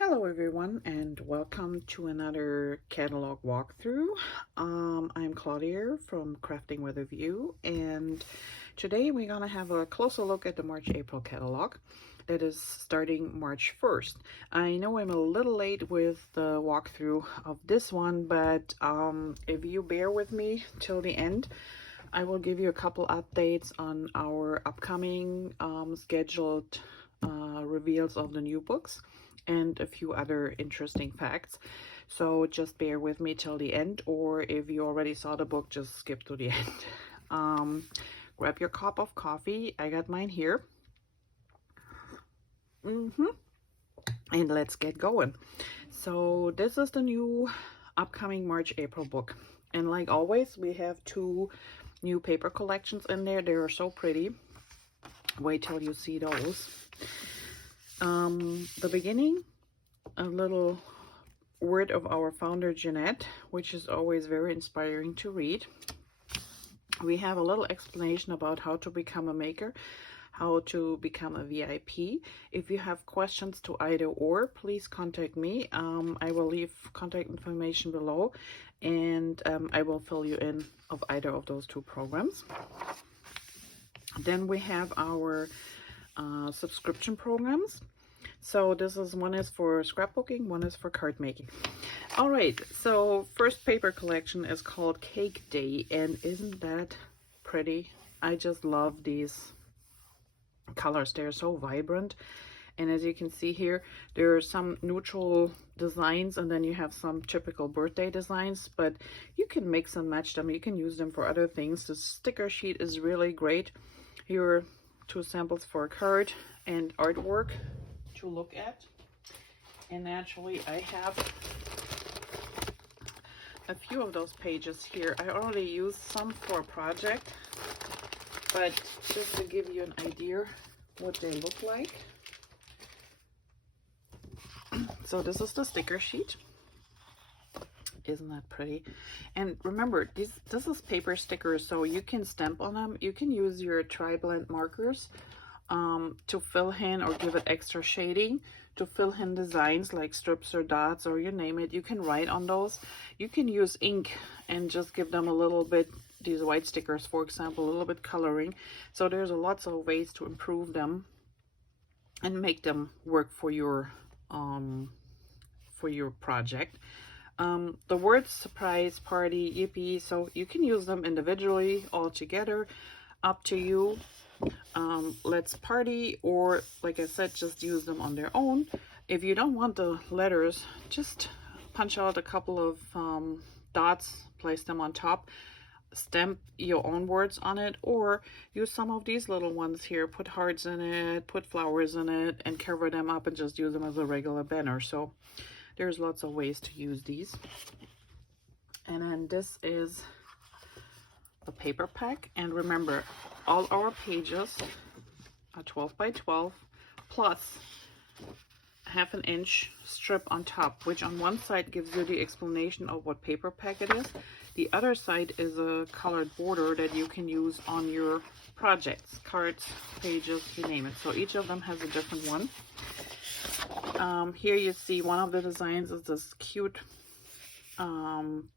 Hello everyone and welcome to another catalog walkthrough. I'm Claudia from Crafting with a View, and today we're gonna have a closer look at the March-April catalog that is starting March 1st. I know I'm a little late with the walkthrough of this one, but if you bear with me till the end, I will give you a couple updates on our upcoming scheduled reveals of the new books and a few other interesting facts. So just bear with me till the end, or if you already saw the book, just skip to the end. Grab your cup of coffee. I got mine here. And let's get going. So this is the new upcoming March-April book. And like always, we have two new paper collections in there. They are so pretty. Wait till you see those. The beginning, a little word of our founder Jeanette, which is always very inspiring to read. We have a little explanation about how to become a maker, how to become a VIP. If you have questions to either or, please contact me. I will leave contact information below, and I will fill you in of either of those two programs. Then we have our subscription programs. So this is, one is for scrapbooking, one is for card making. All right, so first paper collection is called Cake Day, and isn't that pretty? I just love these colors. They're so vibrant, and as you can see here, there are some neutral designs, and then you have some typical birthday designs, but you can mix and match them. You can use them for other things. The sticker sheet is really great. Here are two samples for a card and artwork to look at. And naturally, I have a few of those pages here. I already used some for a project, but just to give you an idea what they look like. So this is the sticker sheet. Isn't that pretty? And remember, this is paper stickers, so you can stamp on them. You can use your tri-blend markers to fill in or give it extra shading, to fill in designs like strips or dots or you name it. You can write on those. You can use ink and just give them a little bit, these white stickers for example, a little bit coloring. So there's lots of ways to improve them and make them work for your project. The words surprise, party, yippee, so you can use them individually, all together, up to you. Let's party, or like I said, just use them on their own. If you don't want the letters, just punch out a couple of dots, place them on top, stamp your own words on it, or use some of these little ones here, put hearts in it, put flowers in it, and cover them up and just use them as a regular banner. So there's lots of ways to use these. And then this is the paper pack, and remember, all our pages are 12 by 12 plus ½ inch strip on top, which on one side gives you the explanation of what paper pack it is. The other side is a colored border that you can use on your projects, cards, pages, you name it. So each of them has a different one. Here you see one of the designs is this cute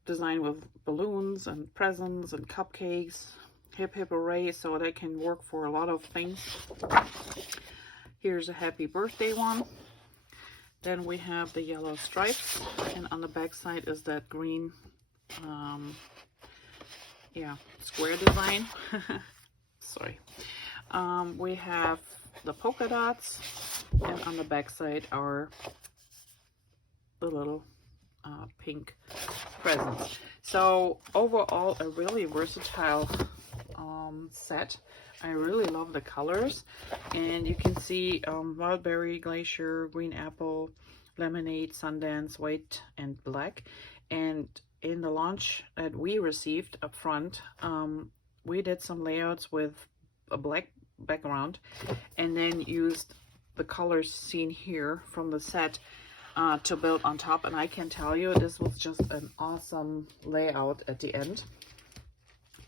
design with balloons and presents and cupcakes. Hip hip hooray, so that can work for a lot of things. Here's a happy birthday one. Then we have the yellow stripes, and on the back side is that green square design. Sorry. We have the polka dots, and on the back side are the little pink presents. So overall, a really versatile set. I really love the colors, and you can see wild berry, glacier, green apple, lemonade, sundance, white and black. And in the launch that we received up front, we did some layouts with a black background and then used the colors seen here from the set to build on top. And I can tell you, this was just an awesome layout at the end.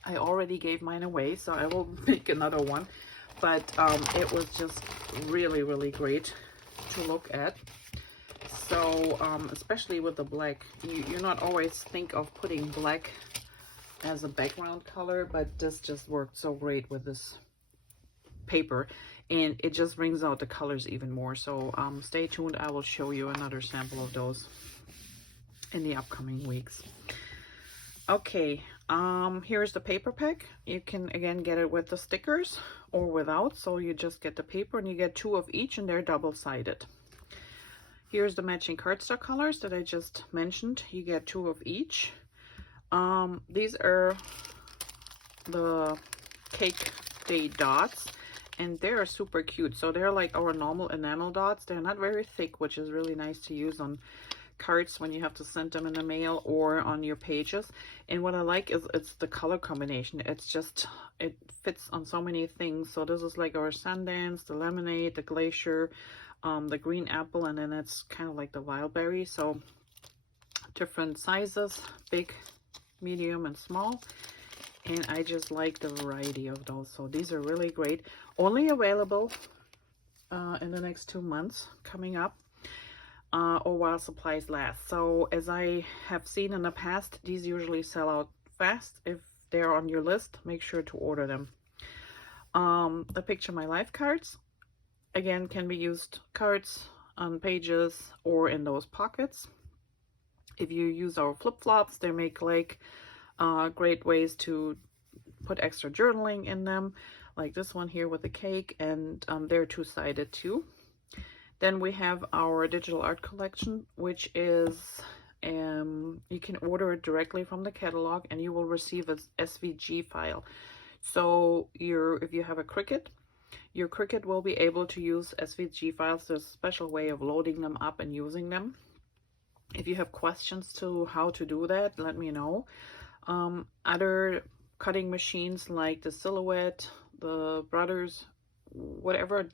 I already gave mine away, so I will make another one, but it was just really, really great to look at. So especially with the black, you're not always think of putting black as a background color, but this just worked so great with this paper, and it just brings out the colors even more. So stay tuned. I will show you another sample of those in the upcoming weeks. Okay, here's the paper pack. You can again get it with the stickers or without, so you just get the paper and you get 2 of each, and they're double-sided. Here's the matching cardstock colors that I just mentioned. You get 2 of each. These are the Cake Day dots, and they're super cute. So they're like our normal enamel dots. They're not very thick, which is really nice to use on cards when you have to send them in the mail or on your pages. And what I like is it's the color combination. It's just, it fits on so many things. So this is like our Sundance, the lemonade, the glacier, the green apple, and then it's kind of like the wild berry. So different sizes, big, medium, and small. And I just like the variety of those. So these are really great. Only available in the next 2 months coming up, or while supplies last. So as I have seen in the past, these usually sell out fast. If they're on your list, make sure to order them. The Picture My Life cards, again, can be used cards on pages or in those pockets. If you use our flip-flops, they make like great ways to put extra journaling in them, like this one here with the cake, and they're 2-sided too. Then we have our digital art collection, which is you can order it directly from the catalog, and you will receive an SVG file. So if you have a Cricut, your Cricut will be able to use SVG files. There's a special way of loading them up and using them. If you have questions to how to do that, let me know. Other cutting machines like the Silhouette, the Brothers, whatever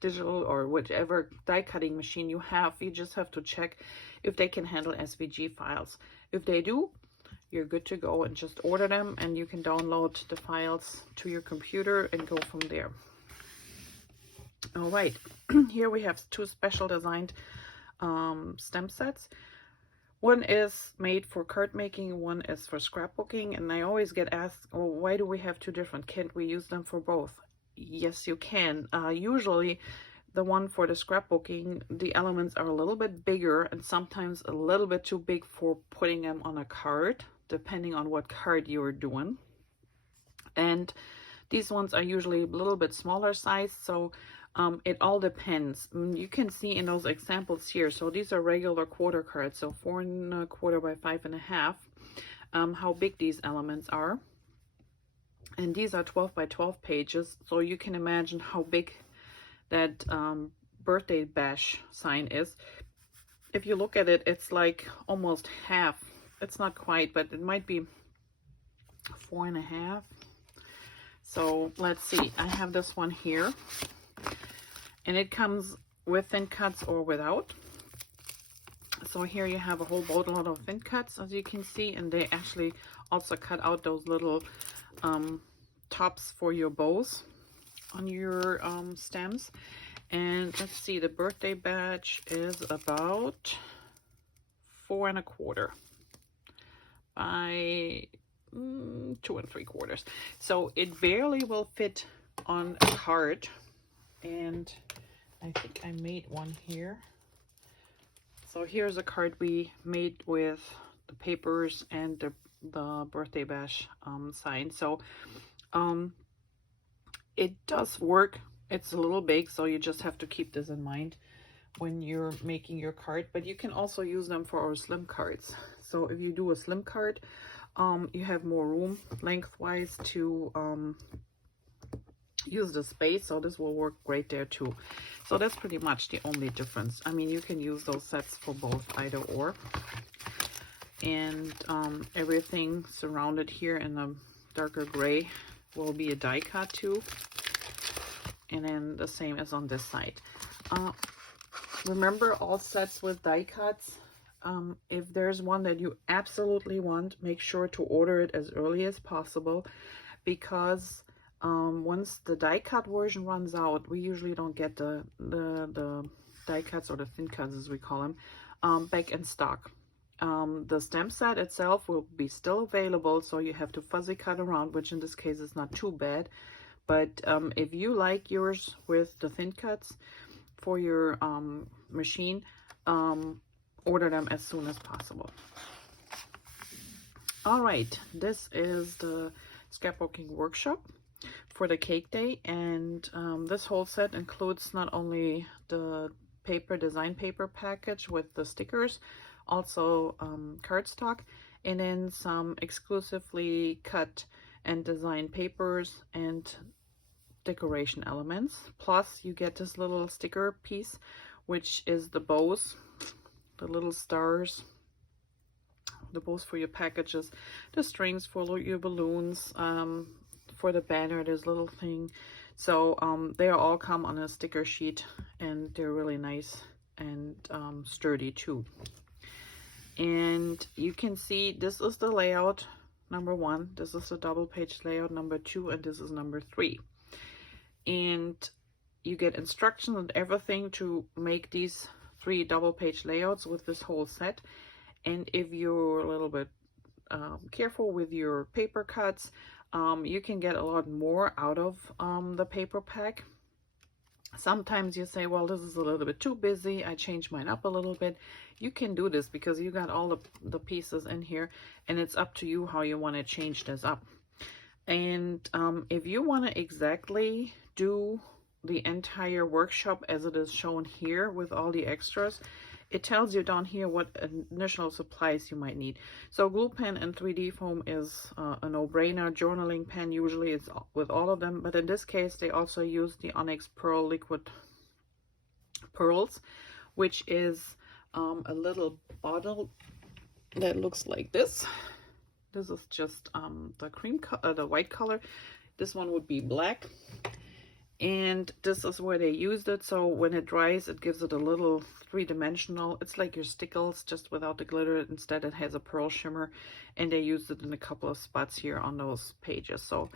digital or whichever die cutting machine you have, you just have to check if they can handle SVG files. If they do, you're good to go, and just order them, and you can download the files to your computer and go from there. All right, here we have 2 special designed stamp sets. One is made for card making, one is for scrapbooking, and I always get asked, oh, why do we have 2 different? Can't we use them for both? Yes, you can. Usually the one for the scrapbooking, the elements are a little bit bigger and sometimes a little bit too big for putting them on a card, depending on what card you're doing. And these ones are usually a little bit smaller size, so it all depends. You can see in those examples here, so these are regular quarter cards, so 4 1/4 by 5 1/2, how big these elements are. And these are 12 by 12 pages, so you can imagine how big that birthday bash sign is. If you look at it, it's like almost half. It's not quite, but it might be 4 1/2. So let's see, I have this one here, and it comes with thin cuts or without. So here you have a whole boatload of thin cuts, as you can see, and they actually also cut out those little tops for your bows on your stems. And let's see, the birthday batch is about 4 1/4 by 2 3/4. So it barely will fit on a card, and I think I made one here. So here's a card we made with the papers and the birthday bash sign. So it does work. It's a little big, so you just have to keep this in mind when you're making your card. But you can also use them for our slim cards. So if you do a slim card, you have more room lengthwise to use the space, so this will work great there too. So that's pretty much the only difference. I mean, you can use those sets for both, either or. And everything surrounded here in the darker gray will be a die cut too, and then the same as on this side. Remember, all sets with die cuts, if there's one that you absolutely want, make sure to order it as early as possible, because once the die cut version runs out, we usually don't get the die cuts, or the thin cuts as we call them, back in stock. The stamp set itself will be still available, so you have to fuzzy cut around, which in this case is not too bad. But if you like yours with the thin cuts for your machine, order them as soon as possible. All right, this is the scrapbooking workshop for the cake day, and this whole set includes not only the design paper package with the stickers, also cardstock, and then some exclusively cut and designed papers and decoration elements. Plus you get this little sticker piece, which is the bows, the little stars, the bows for your packages, the strings for your balloons, for the banner, this little thing. So they all come on a sticker sheet, and they're really nice and sturdy too. And you can see this is the layout number 1, this is the double page layout number 2, and this is number 3. And you get instructions and everything to make these 3 double page layouts with this whole set. And if you're a little bit careful with your paper cuts, you can get a lot more out of the paper pack. Sometimes you say, well, this is a little bit too busy, I changed mine up a little bit. You can do this because you got all the pieces in here, and it's up to you how you want to change this up. And if you want to exactly do the entire workshop as it is shown here with all the extras, it tells you down here what initial supplies you might need. So glue pen and 3D foam is a no-brainer. Journaling pen usually is with all of them, but in this case they also use the Onyx Pearl liquid pearls, which is a little bottle that looks like this. This is just the white color. This one would be black. And this is where they used it, so when it dries it gives it a little three-dimensional, it's like your stickles just without the glitter. Instead it has a pearl shimmer, and they used it in a couple of spots here on those pages. So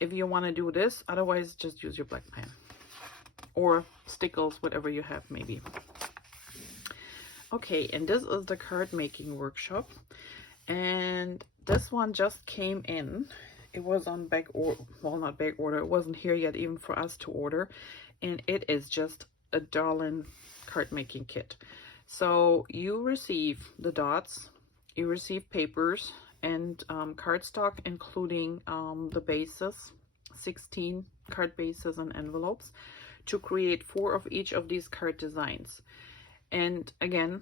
if you want to do this, otherwise just use your black pen or stickles, whatever you have maybe. Okay, and this is the card making workshop, and this one just came in. It was on back order, well, not back order, it wasn't here yet even for us to order, and it is just a darling card making kit. So you receive the dots, you receive papers and cardstock, including the bases, 16 card bases and envelopes, to create 4 of each of these card designs. And again,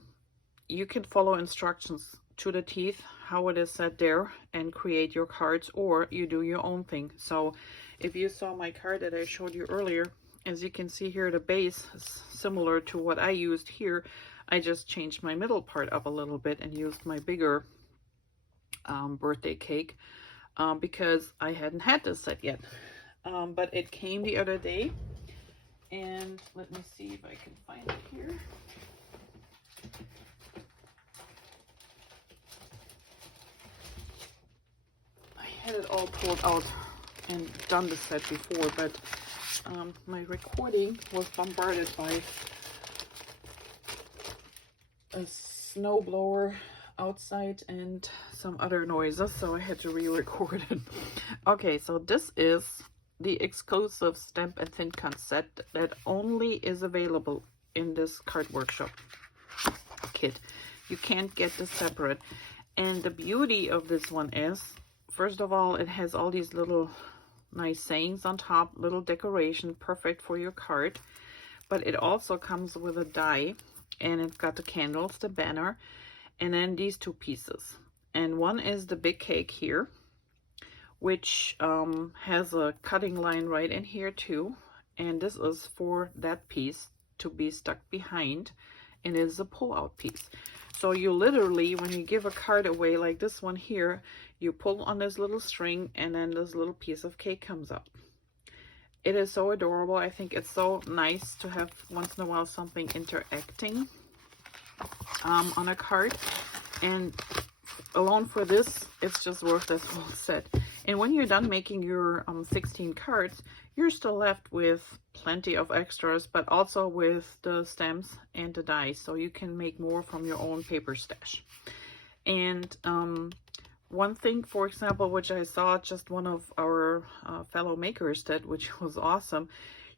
you can follow instructions to the teeth how it is set there and create your cards, or you do your own thing. So if you saw my card that I showed you earlier, as you can see here, the base is similar to what I used here. I just changed my middle part up a little bit and used my bigger birthday cake because I hadn't had this set yet, but it came the other day. And let me see if I can find it here. Had it all pulled out and done the set before, but my recording was bombarded by a snow blower outside and some other noises, so I had to re-record it. Okay, so this is the exclusive stamp and thin cut set that only is available in this card workshop kit. You can't get this separate. And the beauty of this one is, first of all, it has all these little nice sayings on top, little decoration, perfect for your card. But it also comes with a die, and it's got the candles, the banner, and then these 2 pieces. And one is the big cake here, which has a cutting line right in here too. And this is for that piece to be stuck behind, and it is a pull-out piece. So you literally, when you give a card away like this one here, you pull on this little string and then this little piece of cake comes up. It is so adorable. I think it's so nice to have once in a while something interacting on a card. And alone for this, it's just worth this whole set. And when you're done making your 16 cards, you're still left with plenty of extras, but also with the stamps and the dies, so you can make more from your own paper stash. And one thing, for example, which I saw just one of our fellow makers did, which was awesome,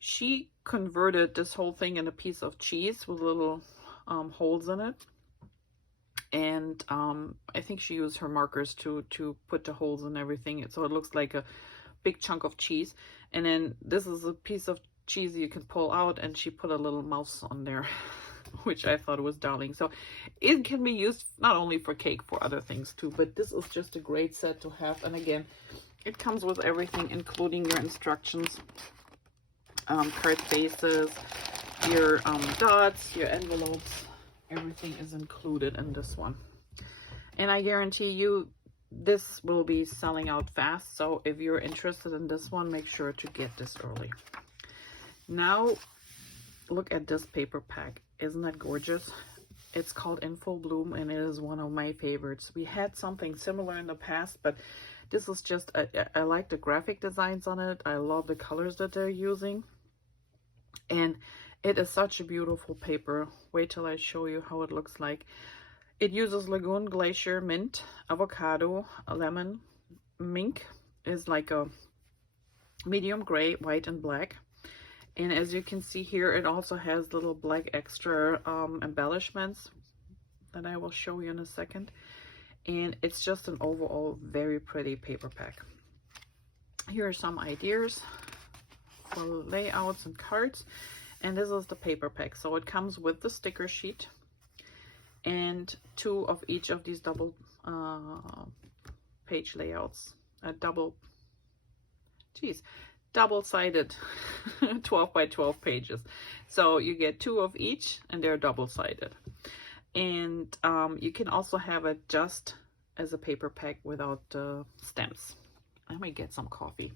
she converted this whole thing in a piece of cheese with little holes in it. And I think she used her markers to put the holes in everything, so it looks like a big chunk of cheese. And then this is a piece of cheese you can pull out, and she put a little mouse on there, which I thought was darling. So it can be used not only for cake, for other things too, but this is just a great set to have. And again, it comes with everything, including your instructions, card bases, your dots, your envelopes. Everything is included in this one. And I guarantee you this will be selling out fast. So if you're interested in this one, make sure to get this early. Now, look at this paper pack. Isn't that gorgeous? It's called In Full Bloom, and it is one of my favorites. We had something similar in the past, but this is just, I like the graphic designs on it. I love the colors that they're using. And it is such a beautiful paper. Wait till I show you how it looks like. It uses Lagoon Glacier Mint, avocado, lemon. Mink is like a medium gray, white, and black. And as you can see here, it also has little black extra embellishments that I will show you in a second. And it's just an overall very pretty paper pack. Here are some ideas for layouts and cards. And this is the paper pack. So it comes with the sticker sheet and 2 of each of these double page layouts. Double-sided 12 by 12 pages. So you get 2 of each, and they're double-sided. And you can also have it just as a paper pack without the stamps. I might get some coffee.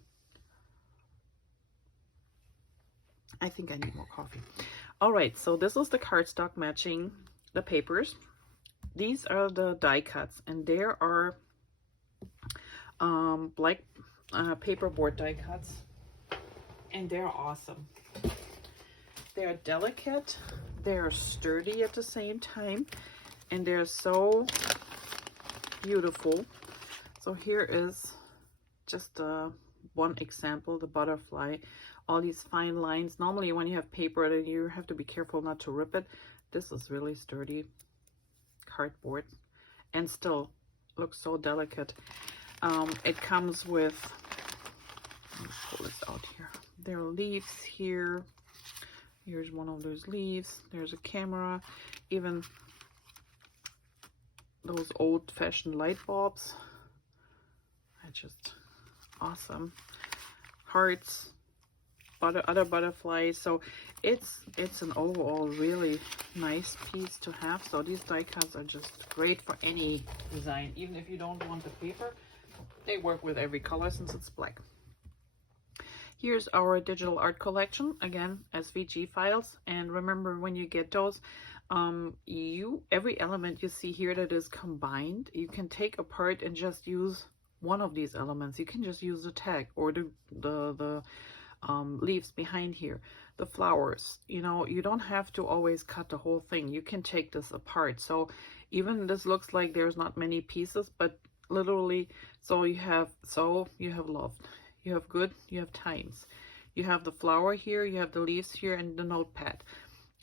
I think I need more coffee. All right, so this is the cardstock matching the papers. These are the die cuts, and there are black paperboard die cuts, and they're awesome. They're delicate, they're sturdy at the same time, and they're so beautiful. So here is just one example, the butterfly. All these fine lines. Normally when you have paper, you have to be careful not to rip it. This is really sturdy cardboard and still looks so delicate. It comes with, let me pull this out here. There are leaves here. Here's one of those leaves. There's a camera. Even those old-fashioned light bulbs. That's just awesome. Hearts. Other butterflies. So it's an overall really nice piece to have. So these die cuts are just great for any design. Even if you don't want the paper, they work with every color since it's black. Here's our digital art collection, again SVG files. And remember, when you get those, every element you see here that is combined, you can take apart and just use one of these elements. You can just use the tag or the leaves behind here, the flowers. You know, you don't have to always cut the whole thing. You can take this apart. So even this looks like there's not many pieces, but literally, so you have love, you have good, you have times, you have the flower here, you have the leaves here, and the notepad.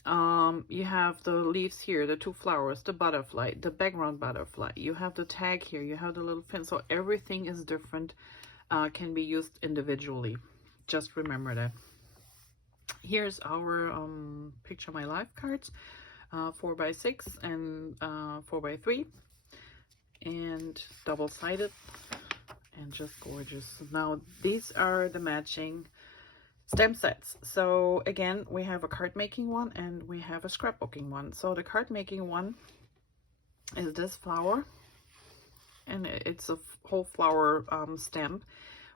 You have the leaves here, the 2 flowers, the butterfly, the background butterfly, you have the tag here, you have the little fin. So everything is different, can be used individually. Just remember that. Here's our Picture My Life cards, 4x6 and 4x3, and double-sided, and just gorgeous. Now these are the matching stamp sets. So again, we have a card making one and we have a scrapbooking one. So the card making one is this flower, and it's a whole flower stamp,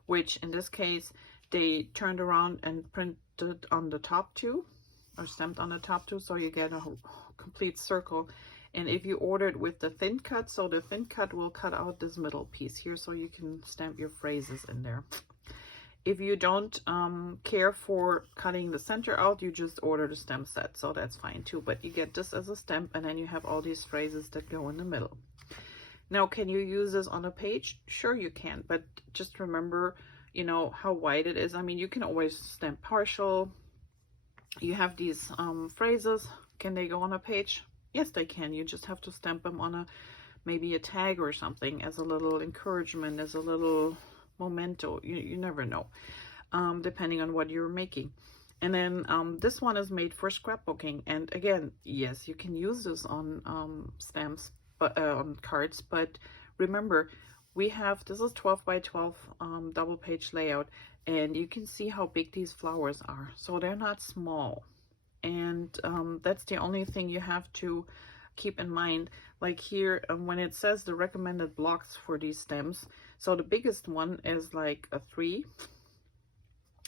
which in this case they turned around and printed on the top too, or stamped on the top too, so you get a complete circle. And if you ordered with the thin cut, so the thin cut will cut out this middle piece here, so you can stamp your phrases in there. If you don't care for cutting the center out, you just order the stem set, so that's fine too. But you get this as a stem, and then you have all these phrases that go in the middle. Now, can you use this on a page? Sure you can, but just remember, you know, how wide it is. I mean, you can always stamp partial. You have these phrases. Can they go on a page? Yes, they can. You just have to stamp them on maybe a tag or something as a little encouragement, as a little memento. You never know, depending on what you're making. And then this one is made for scrapbooking. And again, yes, you can use this on stamps, but on cards. But remember, we have, this is 12 by 12 double page layout, and you can see how big these flowers are. So they're not small. And that's the only thing you have to keep in mind. Like here, when it says the recommended blocks for these stems, so the biggest one is like a 3.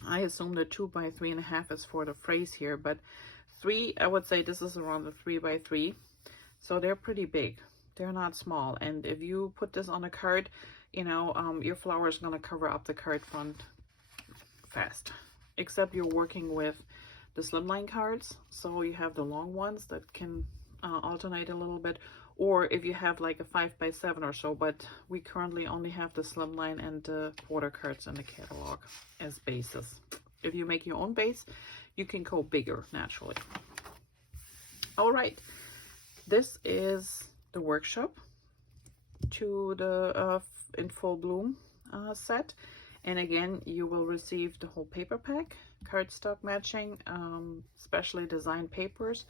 I assume the 2 by 3.5 is for the phrase here, but 3, I would say this is around the 3 by 3. So they're pretty big. They're not small. And if you put this on a card, you know, your flower is going to cover up the card front fast. Except you're working with the slimline cards, so you have the long ones that can alternate a little bit, or if you have like a 5 by 7 or so, but we currently only have the slimline and the quarter cards in the catalog as bases. If you make your own base, you can go bigger naturally. All right, this is the workshop to the In Full Bloom set. And again, you will receive the whole paper pack, cardstock matching, specially designed papers,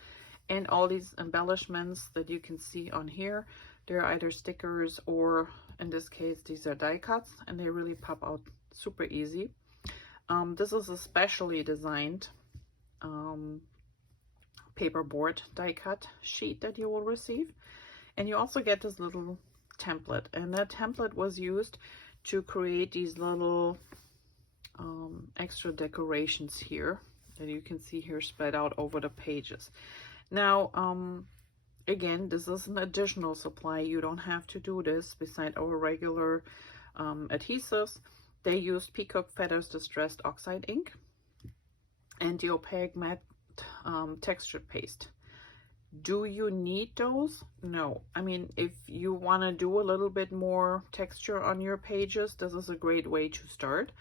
and all these embellishments that you can see on here. They're either stickers or, in this case, these are die cuts, and they really pop out super easy. This is a specially designed paperboard die cut sheet that you will receive. And you also get this little template, and that template was used to create these little extra decorations here that you can see here spread out over the pages. Now, again, this is an additional supply. You don't have to do this beside our regular adhesives. They used Peacock Feathers Distressed Oxide ink and the opaque matte textured paste. Do you need those? No. I mean, if you want to do a little bit more texture on your pages, this is a great way to start.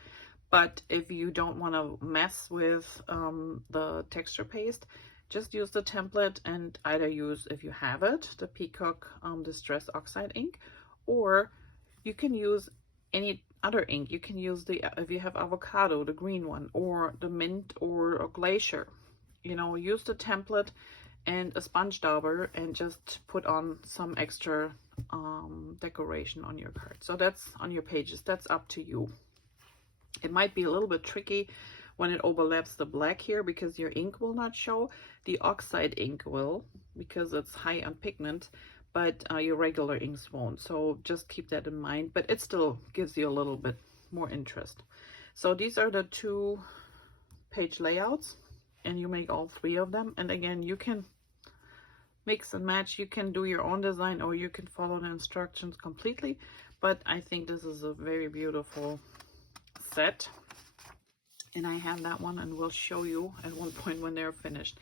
But if you don't want to mess with the texture paste, just use the template and either use, if you have it, the Peacock Distress Oxide ink, or you can use any other ink. You can use the, if you have avocado, the green one, or the mint, or a glacier. You know, use the template and a sponge dauber and just put on some extra decoration on your card. So that's on your pages. That's up to you. It might be a little bit tricky when it overlaps the black here because your ink will not show. The oxide ink will, because it's high on pigment, but your regular inks won't. So just keep that in mind, but it still gives you a little bit more interest. So these are the 2 page layouts, and you make all 3 of them. And again, you can mix and match. You can do your own design, or you can follow the instructions completely. But I think this is a very beautiful set, and I have that one, and we'll show you at one point when they're finished.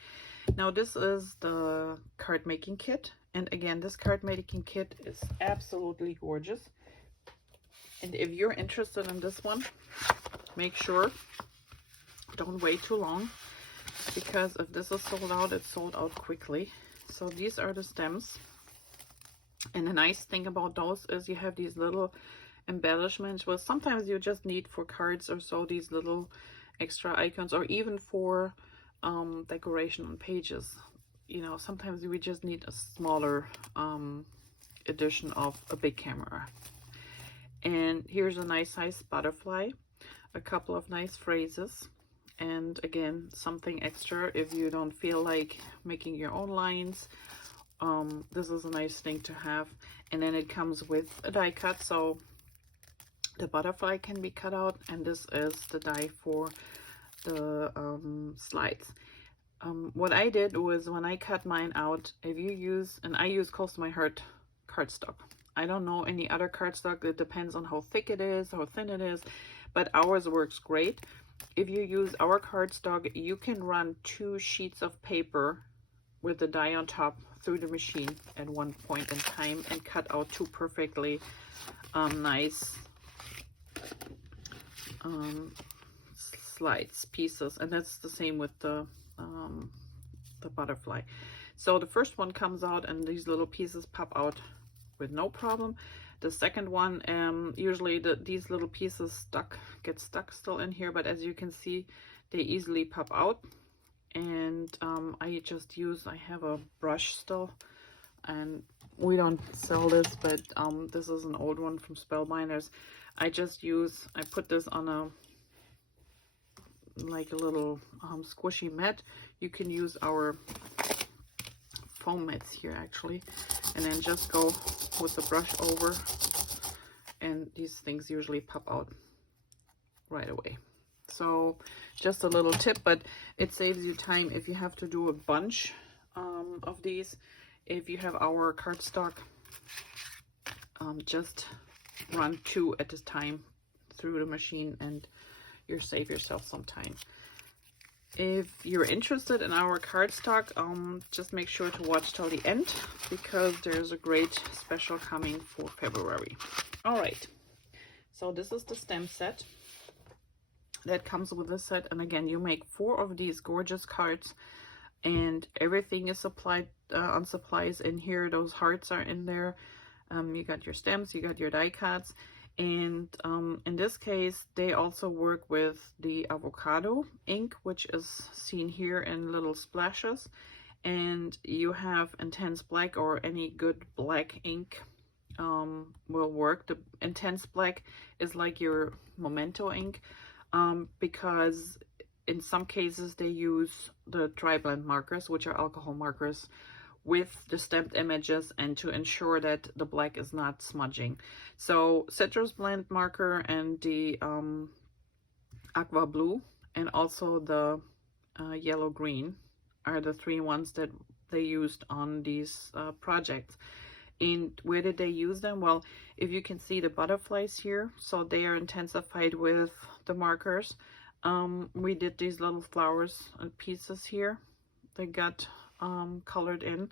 Now, this is the card making kit, and again, this card making kit is absolutely gorgeous. And if you're interested in this one, make sure don't wait too long, because if this is sold out, it's sold out quickly. So these are the stems, and the nice thing about those is you have these little embellishments. Well, sometimes you just need for cards or so these little extra icons, or even for decoration on pages. You know, sometimes we just need a smaller edition of a big camera. And here's a nice size butterfly, a couple of nice phrases, and again, something extra if you don't feel like making your own lines. This is a nice thing to have. And then it comes with a die cut, so the butterfly can be cut out, and this is the die for the slides. What I did was, when I cut mine out, if you use, and I use Close to My Heart cardstock. I don't know any other cardstock. It depends on how thick it is, how thin it is, but ours works great. If you use our cardstock, you can run 2 sheets of paper with the die on top through the machine at one point in time and cut out 2 perfectly nice slides pieces. And that's the same with the butterfly. So the first one comes out and these little pieces pop out with no problem. The second one, usually these little pieces get stuck still in here, but as you can see, they easily pop out. And I have a brush still, and we don't sell this, but this is an old one from Spellbinders. I put this on a little squishy mat. You can use our foam mats here actually, and then just go with the brush over, and these things usually pop out right away. So just a little tip, but it saves you time if you have to do a bunch of these. If you have our cardstock, just run 2 at a time through the machine and you save yourself some time. If you're interested in our cardstock, just make sure to watch till the end, because there's a great special coming for February. All right, so this is the stamp set that comes with this set, and again, you make 4 of these gorgeous cards, and everything is supplied on supplies in here. Those hearts are in there. You got your stamps, you got your die cuts, and in this case they also work with the avocado ink, which is seen here in little splashes, and you have intense black or any good black ink will work. The intense black is like your memento ink, because in some cases they use the dry blend markers, which are alcohol markers, with the stamped images, and to ensure that the black is not smudging. So citrus blend marker and the aqua blue and also the yellow green are the 3 ones that they used on these projects. And where did they use them? Well, if you can see the butterflies here, so they are intensified with the markers. We did these little flowers and pieces here. They got colored in.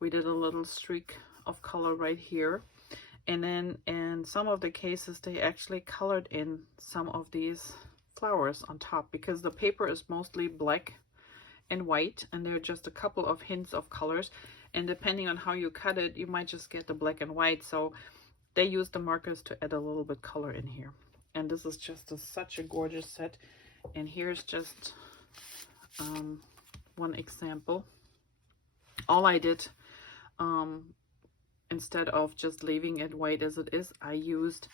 We did a little streak of color right here, and then in some of the cases they actually colored in some of these flowers on top, because the paper is mostly black and white, and there are just a couple of hints of colors, and depending on how you cut it, you might just get the black and white. So they use the markers to add a little bit color in here. And this is just such a gorgeous set. And here's just one example. All I did, instead of just leaving it white as it is, I used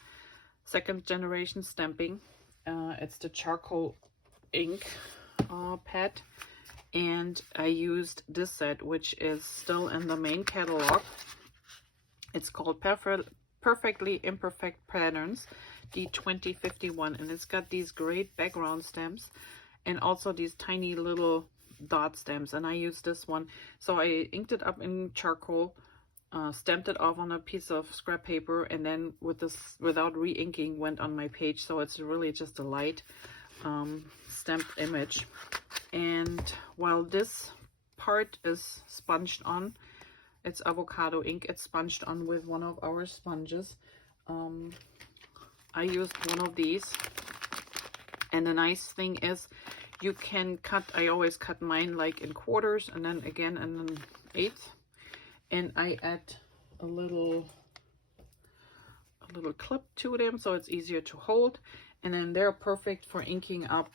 2nd generation stamping. It's the charcoal ink pad, and I used this set, which is still in the main catalog. It's called Perfectly Imperfect Patterns, D2051, and it's got these great background stamps and also these tiny little dot stamps, and I used this one. So I inked it up in charcoal, stamped it off on a piece of scrap paper, and then with this, without re-inking, went on my page. So it's really just a light stamped image. And while this part is sponged on, it's avocado ink, it's sponged on with one of our sponges. I used one of these, and the nice thing is you can cut, I always cut mine like in quarters and then again in an eighth, and I add a little clip to them so it's easier to hold, and then they're perfect for inking up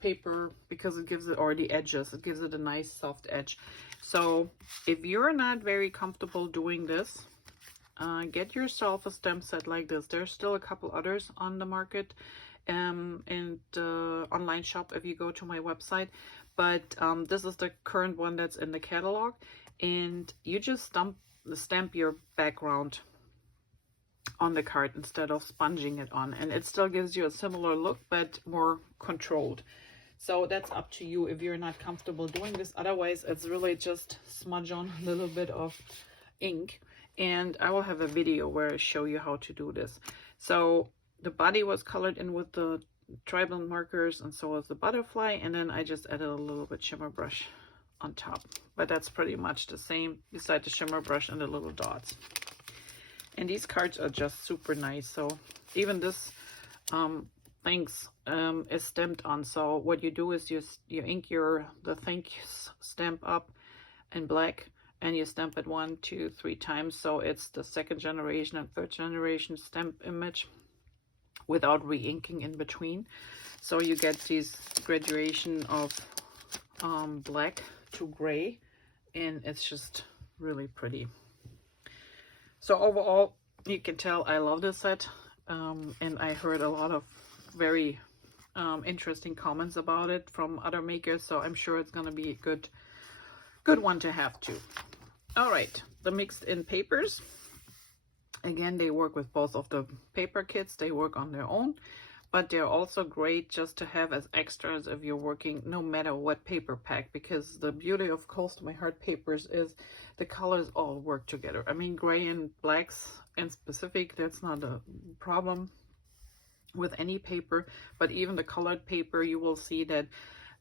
paper, because it gives it, or the edges, it gives it a nice soft edge. So if you're not very comfortable doing this, get yourself a stamp set like this. There's still a couple others on the market and online shop if you go to my website, but this is the current one that's in the catalog, and you just stamp your background on the card instead of sponging it on, and it still gives you a similar look but more controlled. So that's up to you if you're not comfortable doing this. Otherwise, it's really just smudge on a little bit of ink, and I will have a video where I show you how to do this. So the body was colored in with the tribal markers, and so was the butterfly, and then I just added a little bit shimmer brush on top, but that's pretty much the same beside the shimmer brush and the little dots. And these cards are just super nice. So even this things is stamped on. So what you do is you ink the thanks stamp up in black, and you stamp it 1, 2, 3 times. So it's the 2nd generation and 3rd generation stamp image without re-inking in between. So you get this graduation of black to gray, and it's just really pretty. So overall, you can tell I love this set, and I heard a lot of very interesting comments about it from other makers, so I'm sure it's going to be a good one to have too. All right, the mixed in papers. Again, they work with both of the paper kits. They work on their own, but they're also great just to have as extras if you're working no matter what paper pack, because the beauty of Close to My Heart papers is the colors all work together. I mean, gray and blacks in specific, that's not a problem with any paper, but even the colored paper, you will see that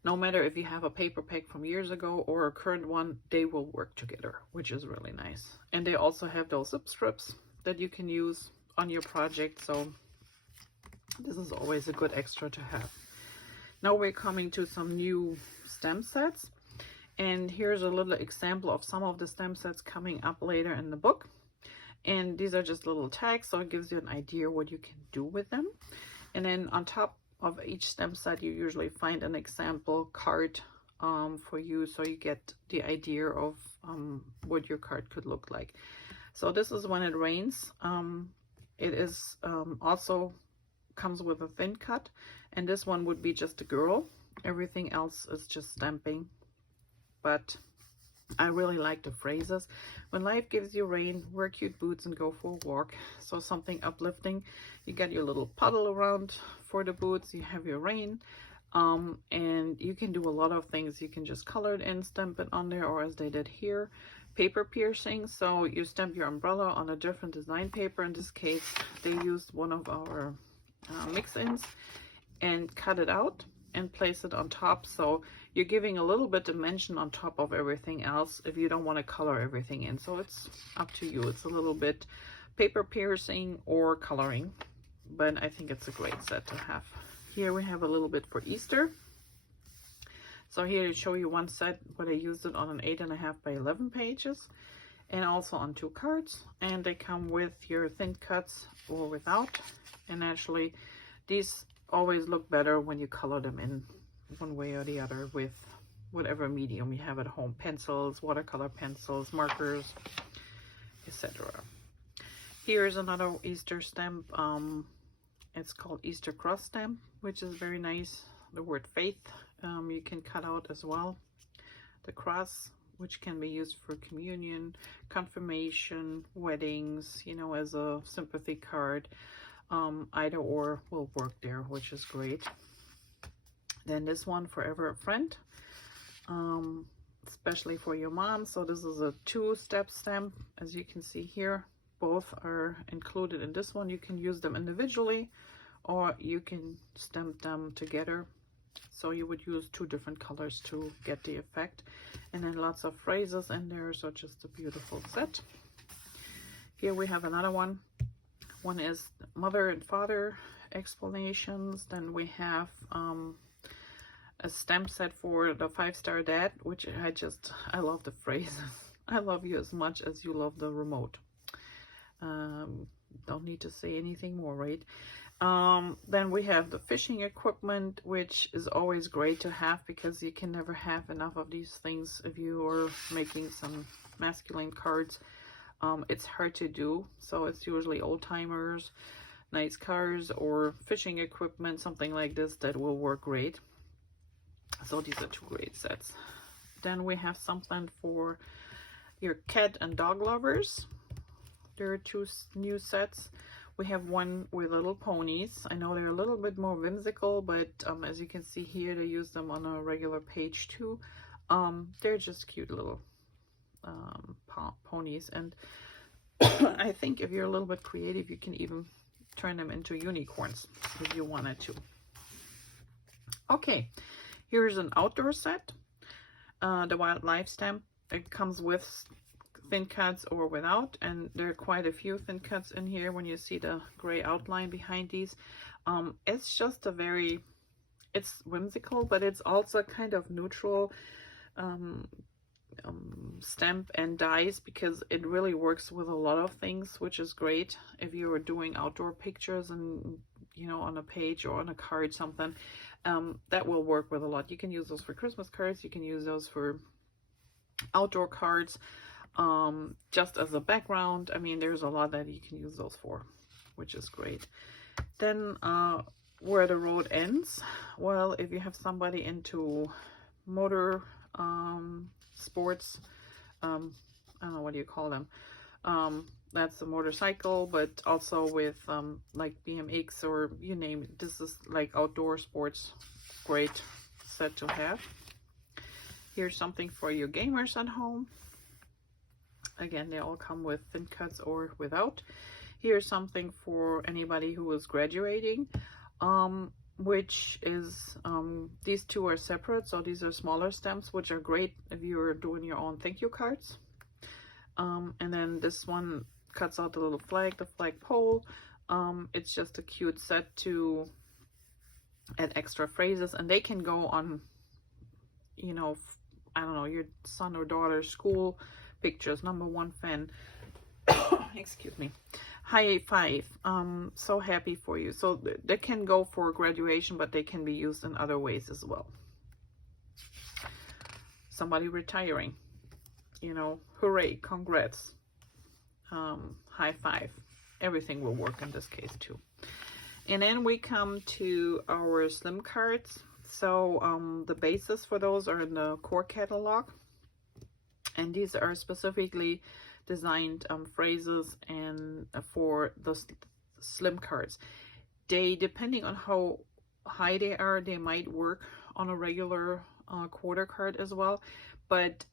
no matter if you have a paper pack from years ago or a current one, they will work together, which is really nice. And they also have those zip strips that you can use on your project, so this is always a good extra to have. Now we're coming to some new stamp sets, and here's a little example of some of the stamp sets coming up later in the book. And these are just little tags, so it gives you an idea what you can do with them. And then on top of each stamp set, you usually find an example card for you, so you get the idea of what your card could look like. So this is When It Rains. It is also comes with a thin cut, and this one would be just a girl. Everything else is just stamping, but I really like the phrases. When life gives you rain, wear cute boots and go for a walk. So something uplifting. You got your little puddle around for the boots. You have your rain. And you can do a lot of things. You can just color it in, stamp it on there, or as they did here, paper piercing. So you stamp your umbrella on a different design paper. In this case, they used one of our mix-ins and cut it out and place it on top. So you're giving a little bit dimension on top of everything else if you don't want to color everything in. So it's up to you. It's a little bit paper piercing or coloring, but I think it's a great set to have. Here we have a little bit for Easter. So here to show you one set, but I used it on an 8.5 by 11 pages and also on 2 cards. And they come with your thin cuts or without. And actually, these always look better when you color them in one way or the other with whatever medium you have at home. Pencils, watercolor pencils, markers, etc. Here's another Easter stamp. It's called Easter Cross Stamp, which is very nice. The word faith you can cut out as well. The cross, which can be used for communion, confirmation, weddings, you know, as a sympathy card. Either or will work there, which is great. Then this one, Forever a Friend, especially for your mom. So this is a 2-step stamp, as you can see here. Both are included in this one. You can use them individually or you can stamp them together. So you would use 2 different colors to get the effect. And then lots of phrases in there, so just a beautiful set. Here we have another one. One is mother and father explanations. Then we have a stamp set for the 5-star dad, which I love the phrases. I love you as much as you love the remote. Don't need to say anything more, right? Then we have the fishing equipment, which is always great to have because you can never have enough of these things if you are making some masculine cards. It's hard to do, so it's usually old-timers, nice cars, or fishing equipment, something like this that will work great. So these are 2 great sets. Then we have something for your cat and dog lovers. There are 2 new sets. We have one with little ponies. I know they're a little bit more whimsical, but as you can see here, they use them on a regular page too. They're just cute little ponies, and I think if you're a little bit creative, you can even turn them into unicorns if you wanted to. Okay, here's an outdoor set. The wildlife stamp. It comes with thin cuts or without, and there are quite a few thin cuts in here when you see the gray outline behind these. It's just a very, it's whimsical, but it's also kind of neutral stamp and dies, because it really works with a lot of things, which is great if you are doing outdoor pictures and, you know, on a page or on a card, something that will work with a lot. You can use those for Christmas cards, you can use those for outdoor cards, just as a background. I mean, there's a lot that you can use those for, which is great. Then where the road ends, well, if you have somebody into motor sports, I don't know, what do you call them, that's a motorcycle, but also with like BMX or you name it, this is like outdoor sports, great set to have. Here's something for you gamers at home. Again, they all come with thin cuts or without. Here's something for anybody who is graduating, which is, these two are separate, so these are smaller stamps, which are great if you're doing your own thank you cards. And then this one cuts out the little flag, the flag pole. It's just a cute set to add extra phrases, and they can go on, you know, I don't know, your son or daughter's school pictures. #1 fan. Excuse me. High five. So happy for you. So they can go for graduation, but they can be used in other ways as well. Somebody retiring, you know, hooray, congrats, high five. Everything will work in this case too. And then we come to our slim cards. So the bases for those are in the core catalog, and these are specifically designed phrases and for the slim cards. They, depending on how high they are, they might work on a regular quarter card as well, but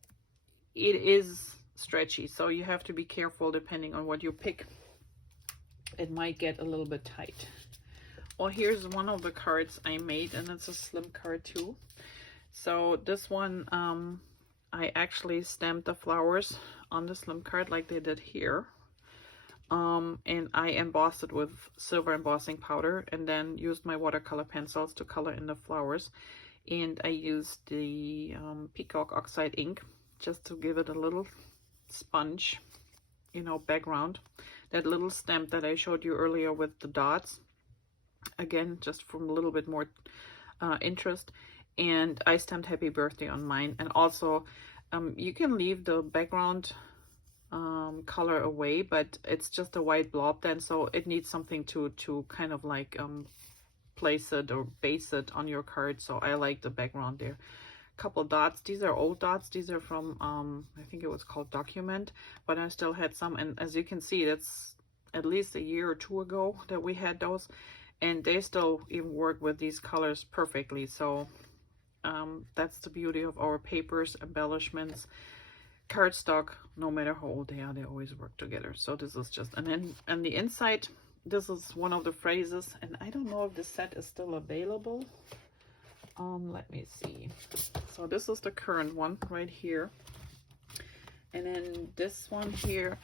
it is stretchy, so you have to be careful depending on what you pick. It might get a little bit tight. Well, here's one of the cards I made, and it's a slim card too. So this one, I actually stamped the flowers on the slim card like they did here. And I embossed it with silver embossing powder, and then used my watercolor pencils to color in the flowers. And I used the peacock oxide ink just to give it a little sponge, you know, background. That little stamp that I showed you earlier with the dots, again, just from a little bit more interest. And I stamped happy birthday on mine. And also you can leave the background color away, but it's just a white blob then, so it needs something to kind of like place it or base it on your card. So I like the background there. Couple dots. These are old dots. These are from I think it was called Document, but I still had some, and as you can see, that's at least a year or two ago that we had those, and they still even work with these colors perfectly. So that's the beauty of our papers, embellishments, cardstock. No matter how old they are, they always work together. So this is just, and then on the inside, this is one of the phrases, and I don't know if the set is still available. Let me see. So this is the current one right here, and then this one here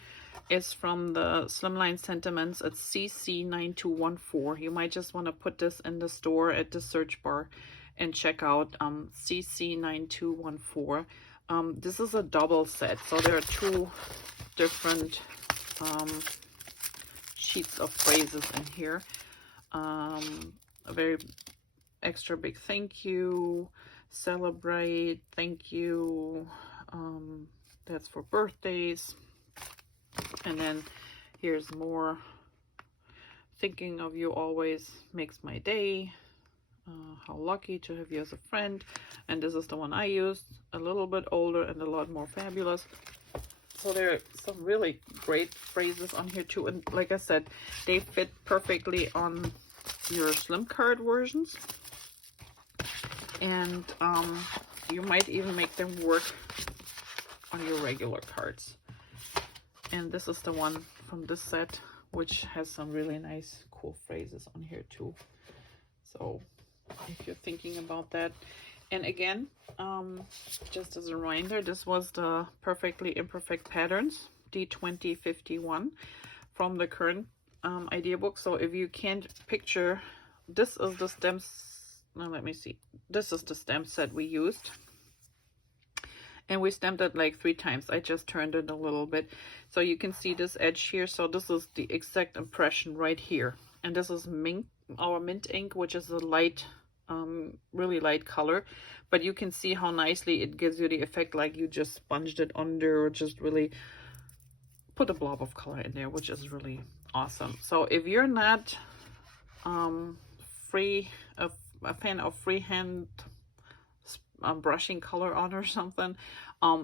is from the Slimline Sentiments. It's CC9214. You might just want to put this in the store at the search bar and check out CC9214. This is a double set, so there are two different sheets of phrases in here. A very extra big thank you, celebrate, thank you, that's for birthdays. And then here's more, thinking of you always makes my day, how lucky to have you as a friend. And this is the one I used, a little bit older and a lot more fabulous. So there are some really great phrases on here too, and like I said, they fit perfectly on your slim card versions, and you might even make them work on your regular cards. And this is the one from this set which has some really nice, cool phrases on here too. So if you're thinking about that. And again, just as a reminder, this was the Perfectly Imperfect Patterns D2051 from the current idea book. So if you can't picture, this is the stems. Now let me see. This is the stem set we used. And we stamped it like 3 times. I just turned it a little bit. So you can see this edge here. So this is the exact impression right here. And this is our mint ink, which is a light, really light color. But you can see how nicely it gives you the effect like you just sponged it under, or just really put a blob of color in there, which is really awesome. So if you're not a fan of freehand brushing color on or something,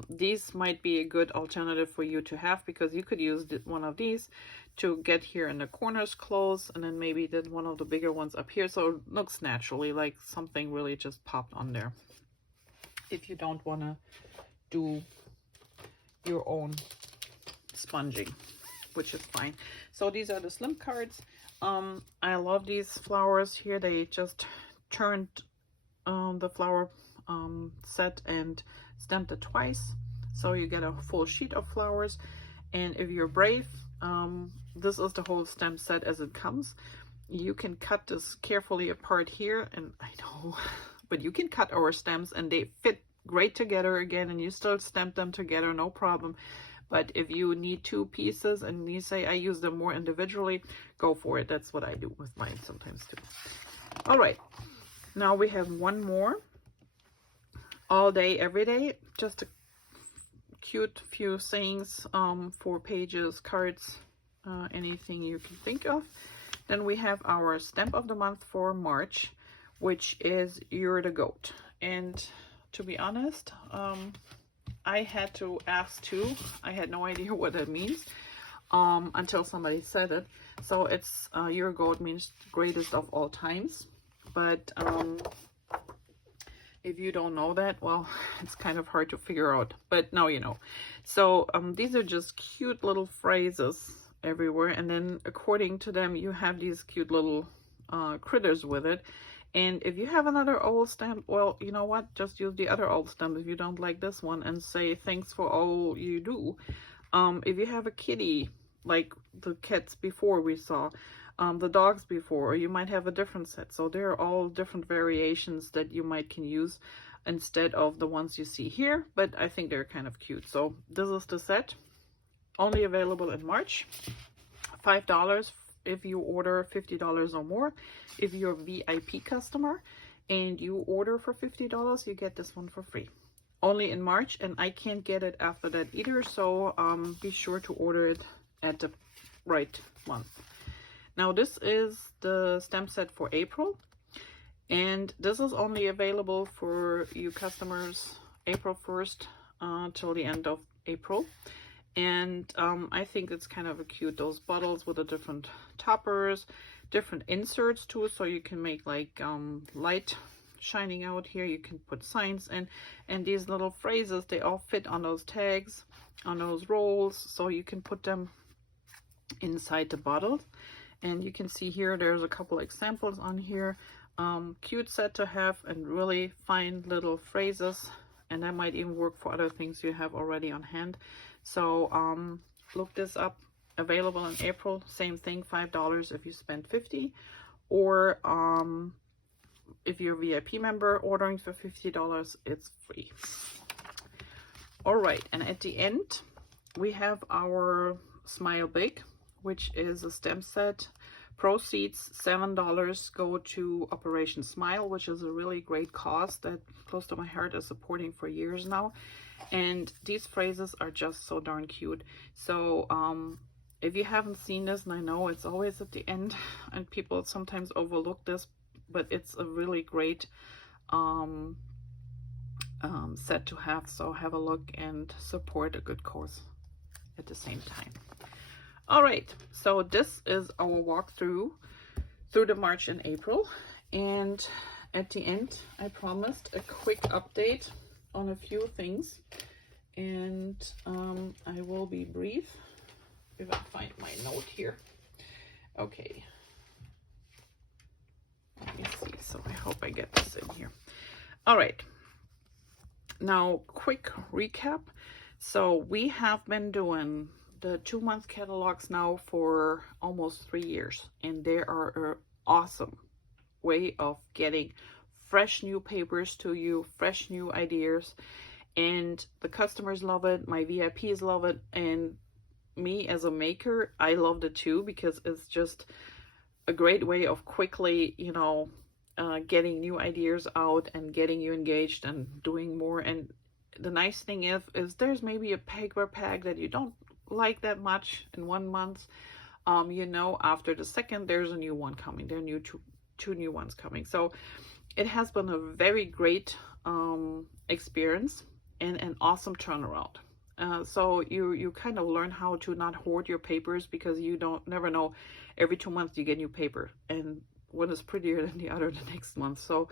these might be a good alternative for you to have, because you could use one of these to get here in the corners close, and then maybe one of the bigger ones up here, so it looks naturally like something really just popped on there, if you don't want to do your own sponging, which is fine. So these are the slim cards. I love these flowers here. They just turned the flower set and stamped it twice, so you get a full sheet of flowers. And if you're brave, this is the whole stamp set as it comes. You can cut this carefully apart here, and I know, but you can cut our stamps and they fit great together again, and you still stamp them together, no problem. But if you need 2 pieces and you say I use them more individually, go for it. That's what I do with mine sometimes too. All right, now we have one more. All day, every day, just a cute few sayings for pages, cards, anything you can think of. Then we have our stamp of the month for March, which is You're the Goat. And to be honest, I had to ask too. I had no idea what that means until somebody said it. So it's You're a Goat means greatest of all times. But if you don't know that, well, it's kind of hard to figure out, but now you know. So these are just cute little phrases everywhere, and then according to them you have these cute little critters with it. And if you have another old stamp, well, you know what, just use the other old stamp if you don't like this one, and say thanks for all you do. If you have a kitty, like the cats before we saw, the dogs before, or you might have a different set. So there are all different variations that you can use instead of the ones you see here, but I think they're kind of cute. So this is the set, only available in March. $5 if you order $50 or more. If you're a VIP customer and you order for $50, you get this one for free. Only in March, and I can't get it after that either, so be sure to order it at the right month. Now this is the stamp set for April, and this is only available for you customers April 1st till the end of April. And I think it's kind of cute, those bottles with the different toppers, different inserts too, so you can make like light shining out here. You can put signs in, and these little phrases, they all fit on those tags, on those rolls, so you can put them inside the bottles. And you can see here there's a couple examples on here. Cute set to have, and really fine little phrases, and that might even work for other things you have already on hand. So look this up. Available in April, same thing, $5 if you spend $50, or if you're a VIP member ordering for $50, it's free. All right, and at the end we have our Smile Big, which is a stamp set. Proceeds $7 go to Operation Smile, which is a really great cause that close to my heart is supporting for years now. And these phrases are just so darn cute. So if you haven't seen this, and I know it's always at the end and people sometimes overlook this, but it's a really great set to have. So have a look and support a good cause at the same time. All right, so this is our walkthrough through the March and April, and at the end I promised a quick update on a few things, and I will be brief if I find my note here. Okay. Let me see. So I hope I get this in here. All right. Now, quick recap. So we have been doing the 2-month catalogs now for almost 3 years, and they are an awesome way of getting fresh new papers to you, fresh new ideas, and the customers love it, my VIPs love it, and me as a maker, I loved it too, because it's just a great way of quickly, you know, getting new ideas out and getting you engaged and doing more. And the nice thing is there's maybe a paper pack that you don't like that much in 1 month. You know, after the second, there's a new one coming. There are two new ones coming. So it has been a very great experience and an awesome turnaround. So you kind of learn how to not hoard your papers, because you never know, every 2 months you get new paper, and one is prettier than the other the next month. So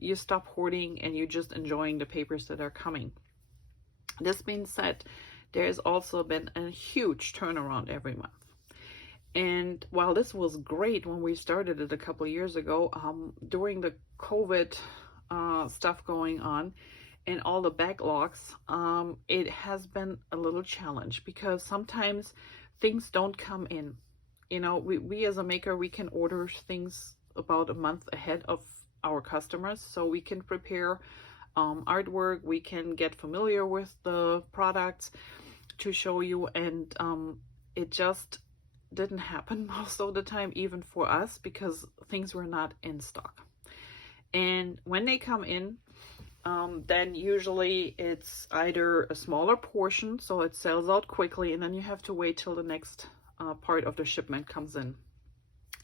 you stop hoarding and you're just enjoying the papers that are coming. This being said, there has also been a huge turnaround every month. And while this was great when we started it a couple of years ago, during the COVID stuff going on and all the backlogs, it has been a little challenge, because sometimes things don't come in. You know, we as a maker, we can order things about a month ahead of our customers, so we can prepare artwork, we can get familiar with the products to show you, and it just didn't happen most of the time, even for us, because things were not in stock. And when they come in, then usually it's either a smaller portion, so it sells out quickly, and then you have to wait till the next part of the shipment comes in.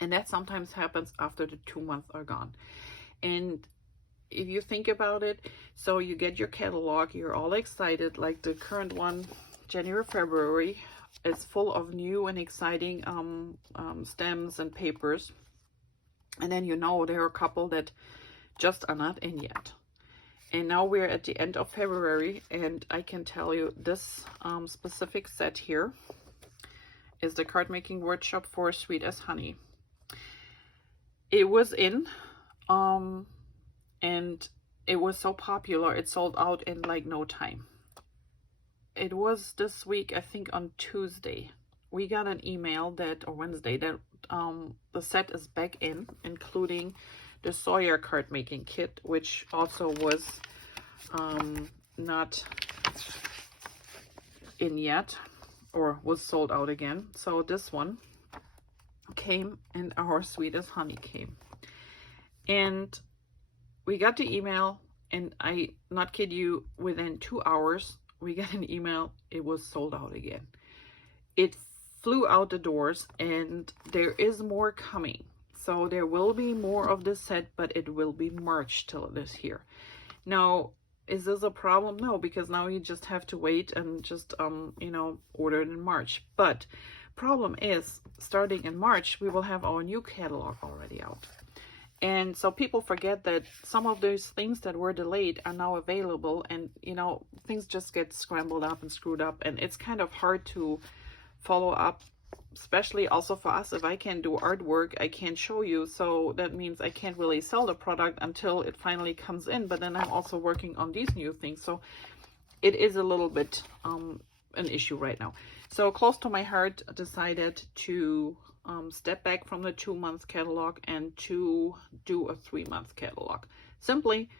And that sometimes happens after the 2 months are gone. And if you think about it, so you get your catalog, you're all excited, like the current one, January, February, it's full of new and exciting stems and papers. And then you know there are a couple that just are not in yet. And now we're at the end of February, and I can tell you this specific set here is the card making workshop for Sweet as Honey. It was in, and it was so popular, it sold out in like no time. It was this week, I think on Tuesday, we got an email that, or Wednesday, that the set is back in, including the Sawyer card making kit, which also was not in yet, or was sold out again. So this one came, and our Sweet as Honey came. And we got the email, and I not kid you, within 2 hours, we got an email, it was sold out again. It flew out the doors, and there is more coming. So there will be more of this set, but it will be March till this here. Now, is this a problem? No, because now you just have to wait and just, you know, order it in March. But problem is, starting in March, we will have our new catalog already out. And so people forget that some of those things that were delayed are now available, and, you know, things just get scrambled up and screwed up, and it's kind of hard to follow up, especially also for us. If I can't do artwork, I can't show you, so that means I can't really sell the product until it finally comes in. But then I'm also working on these new things, so it is a little bit an issue right now. So close to my heart, I decided to step back from the 2-month catalog and to do a 3-month catalog, simply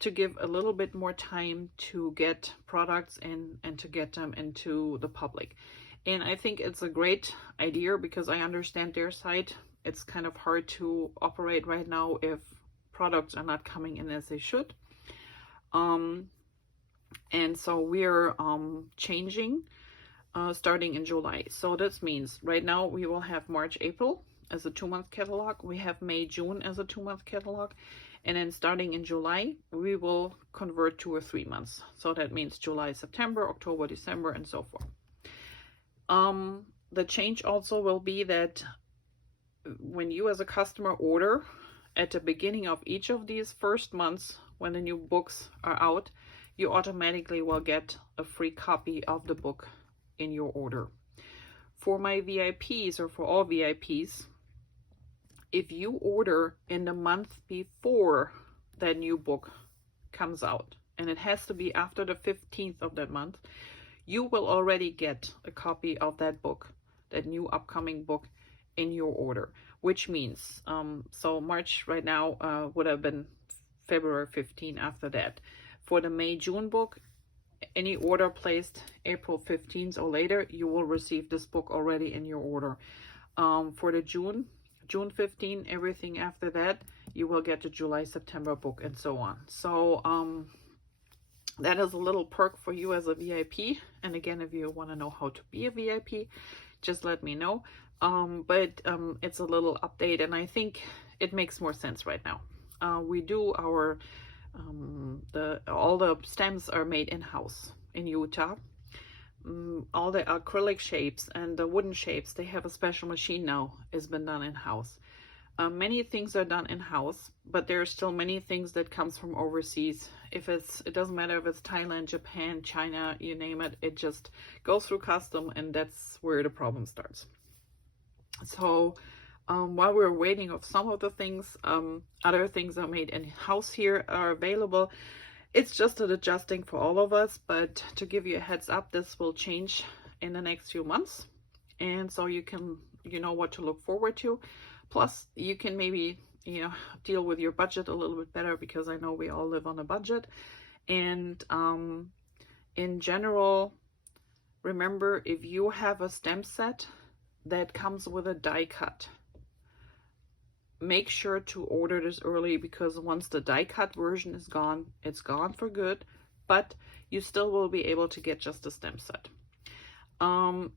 to give a little bit more time to get products in and to get them into the public. And I think it's a great idea, because I understand their side. It's kind of hard to operate right now if products are not coming in as they should. And so we're changing starting in July. So this means right now we will have March, April as a 2-month catalog. We have May, June as a 2-month catalog. And then starting in July, we will convert to a 3 months. So that means July, September, October, December, and so forth. The change also will be that when you as a customer order at the beginning of each of these first months, when the new books are out, you automatically will get a free copy of the book in your order. For my VIPs, or for all VIPs, if you order in the month before that new book comes out, and it has to be after the 15th of that month, you will already get a copy of that book, that new upcoming book, in your order. Which means, so March right now would have been February 15 after that. For the May-June book, any order placed April 15th or later, you will receive this book already in your order. For the June 15, everything after that, you will get the July-September book, and so on. So that is a little perk for you as a VIP. And again, if you want to know how to be a VIP, just let me know. But it's a little update, and I think it makes more sense right now. We do our all the stems are made in-house in Utah. All the acrylic shapes and the wooden shapes, they have a special machine now. It's been done in-house. Many things are done in-house, but there are still many things that comes from overseas. It doesn't matter if it's Thailand, Japan, China, you name it, it just goes through custom, and that's where the problem starts. So while we're waiting of some of the things, other things are made in-house here are available. It's just an adjusting for all of us, but to give you a heads up, this will change in the next few months, and so you know what to look forward to. Plus, you can maybe deal with your budget a little bit better, because I know we all live on a budget. And in general, remember, if you have a stem set that comes with a die cut, make sure to order this early, because once the die cut version is gone, it's gone for good, but you still will be able to get just a stem set.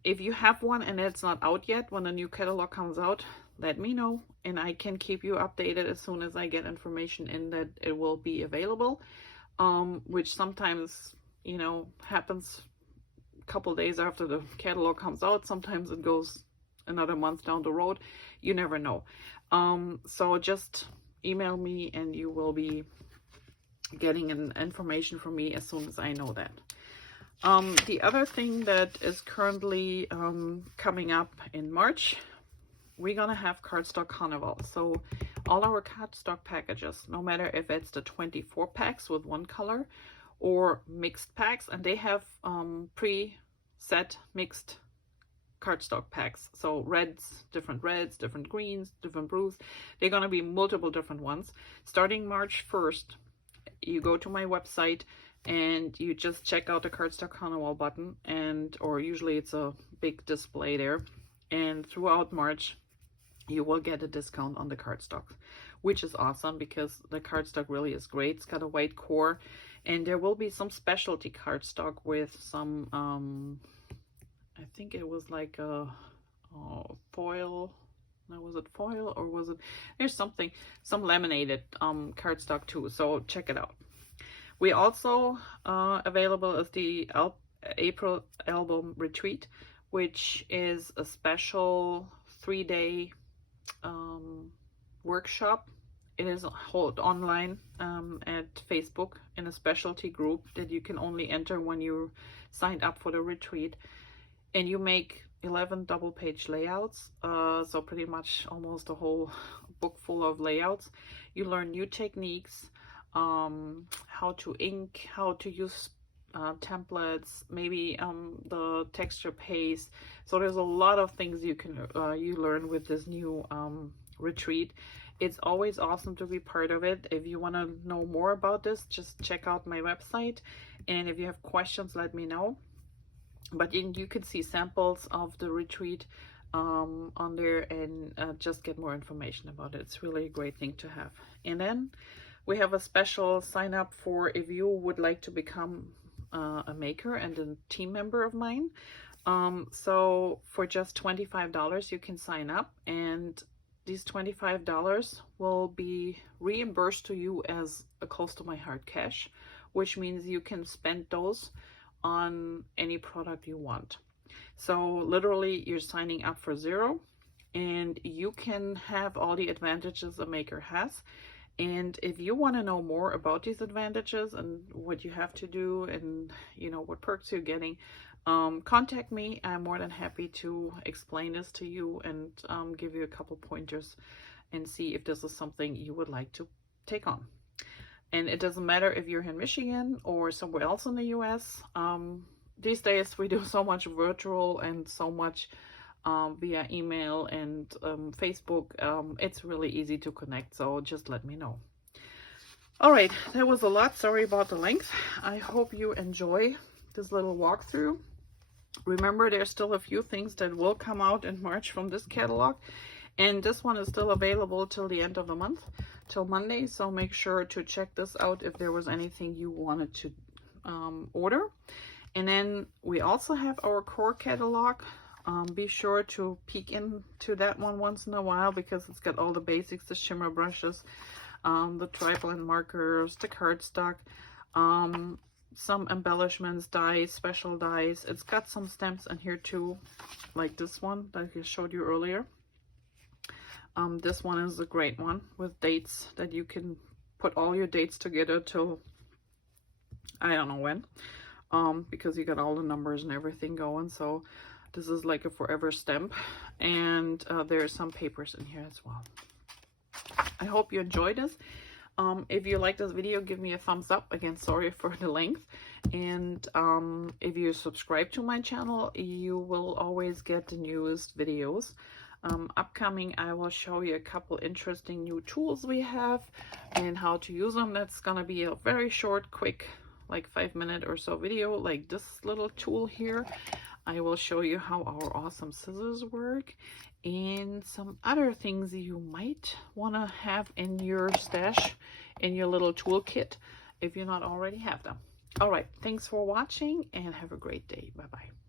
If you have one and it's not out yet, when a new catalog comes out, let me know, and I can keep you updated as soon as I get information in that it will be available, which sometimes happens a couple days after the catalog comes out. Sometimes it goes another month down the road. You never know. So just email me and you will be getting information from me as soon as I know that. The other thing that is currently coming up in March, we're gonna have Cardstock Carnival. So all our cardstock packages, no matter if it's the 24 packs with one color or mixed packs, and they have pre-set mixed cardstock packs. So reds, different greens, different blues. They're going to be multiple different ones. Starting March 1st, you go to my website and you just check out the Cardstock Carnival button, or usually it's a big display there. And throughout March, you will get a discount on the cardstock, which is awesome, because the cardstock really is great. It's got a white core, and there will be some specialty cardstock with some I think it was like a foil. Now, was it foil, or was it, there's some laminated cardstock too, so check it out. We also available as the April album retreat, which is a special 3-day workshop. It is held online at Facebook in a specialty group that you can only enter when you signed up for the retreat. And you make 11 double-page layouts, so pretty much almost a whole book full of layouts. You learn new techniques, how to ink, how to use templates, maybe the texture paste. So there's a lot of things you learn with this new retreat. It's always awesome to be part of it. If you want to know more about this, just check out my website, and if you have questions, let me know. But you can see samples of the retreat on there, and just get more information about it. It's really a great thing to have. And then we have a special sign up for if you would like to become a maker and a team member of mine. So for just $25 you can sign up, and these $25 will be reimbursed to you as a close to my heart cash, which means you can spend those on any product you want. So literally you're signing up for zero, and you can have all the advantages a maker has. And if you want to know more about these advantages and what you have to do, and what perks you're getting, contact me. I'm more than happy to explain this to you and give you a couple pointers and see if this is something you would like to take on. And it doesn't matter if you're in Michigan or somewhere else in the US. These days we do so much virtual and so much via email and Facebook. It's really easy to connect, so just let me know. All right, that was a lot. Sorry about the length. I hope you enjoy this little walkthrough. Remember, there's still a few things that will come out in March from this catalog, and this one is still available till the end of the month, till Monday, so make sure to check this out if there was anything you wanted to order. And then we also have our core catalog. Be sure to peek into that one once in a while, because it's got all the basics, the shimmer brushes, the tri-blend markers, the cardstock, some embellishments, dies, special dies. It's got some stamps in here too, like this one that I showed you earlier. This one is a great one with dates that you can put all your dates together till I don't know when, because you got all the numbers and everything going. So this is like a forever stamp, and there's some papers in here as well. I hope you enjoyed this. If you like this video, give me a thumbs up. Again, sorry for the length. And if you subscribe to my channel, you will always get the newest videos. Upcoming, I will show you a couple interesting new tools we have and how to use them. That's gonna be a very short, quick, like 5-minute or so video, like this little tool here. I will show you how our awesome scissors work and some other things you might want to have in your stash, in your little toolkit, if you not already have them. All right, thanks for watching and have a great day. Bye-bye.